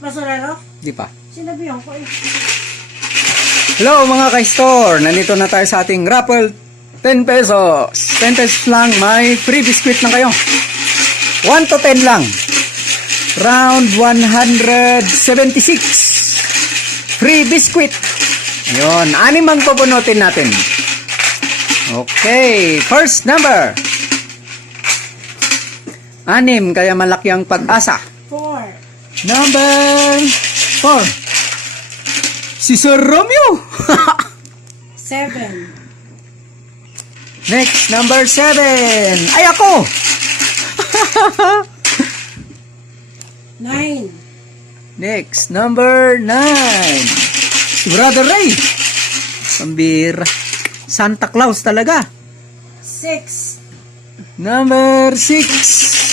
Basurero? Di pa. Sinabihan ko eh. Hello mga ka-store! Nandito na tayo sa ating raffle. 10 pesos. 10 pesos lang. May free biscuit lang kayo. 1 to 10 lang. Round 176. Free biscuit. Yun. 6 ang pupunutin natin. Okay. First number. 6. Kaya malaki ang pag-asa. 4. Number 4. Si Sir Romeo. 7. Next, number 7. Ay, ako! 9. Next, number 9. Si Brother Ray. Pambira. Santa Claus talaga. 6. Number 6.